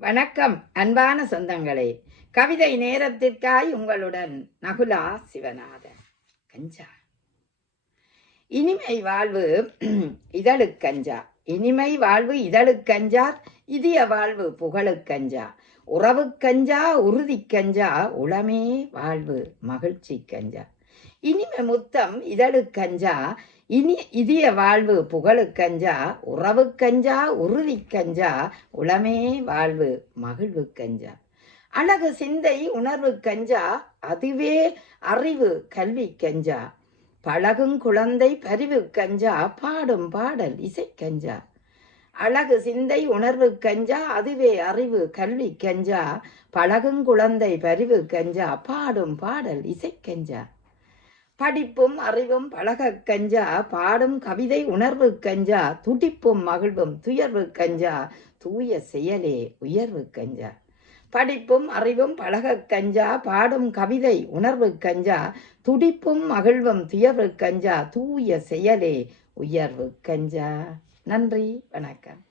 வணக்கம் அன்பான சொந்தங்களே. கவிதை நேரத்திற்காய் உங்களுடன் நகுலா சிவநாதன். கஞ்சா. இனிமை வாழ்வு இதழுக்கஞ்சா இனிமை வாழ்வு இதழுக்கஞ்சா இதய வாழ்வு புகழுக்கஞ்சா உறவுக்கஞ்சா உறுதிக்கஞ்சா உளமே வாழ்வு மகிழ்ச்சி கஞ்சா. இனிமை முத்தம் இதழுக்கஞ்சா இனி இதய வாழ்வு புகழுக்கஞ்சா உறவுக்கஞ்சா உறுதிக்கஞ்சா உளமே வாழ்வு மகிழ்வுக்கஞ்சா அழகு சிந்தை உணர்வு கஞ்சா அதுவே அறிவு கல்வி கஞ்சா. பழகும் குழந்தை பரிவு கஞ்சா பாடும் பாடல் இசை கஞ்சா. அழகு சிந்தை உணர்வு கஞ்சா அதுவே அறிவு கல்வி கஞ்சா. பழகும் குழந்தை பரிவு கஞ்சா பாடும் பாடல் இசை கஞ்சா. படிப்பும் அறிவும் பழகக் கஞ்சா பாடும் கவிதை உணர்வு கஞ்சா துடிப்பும் மகிழ்வும் துயர்வு கஞ்சா தூய செயலே உயர்வு கஞ்சா. படிப்பும் அறிவும் பழகக் கஞ்சா பாடும் கவிதை உணர்வு கஞ்சா துடிப்பும் மகிழ்வும் துயர்வு கஞ்சா தூய செயலே உயர்வு கஞ்சா. நன்றி வணக்கம்.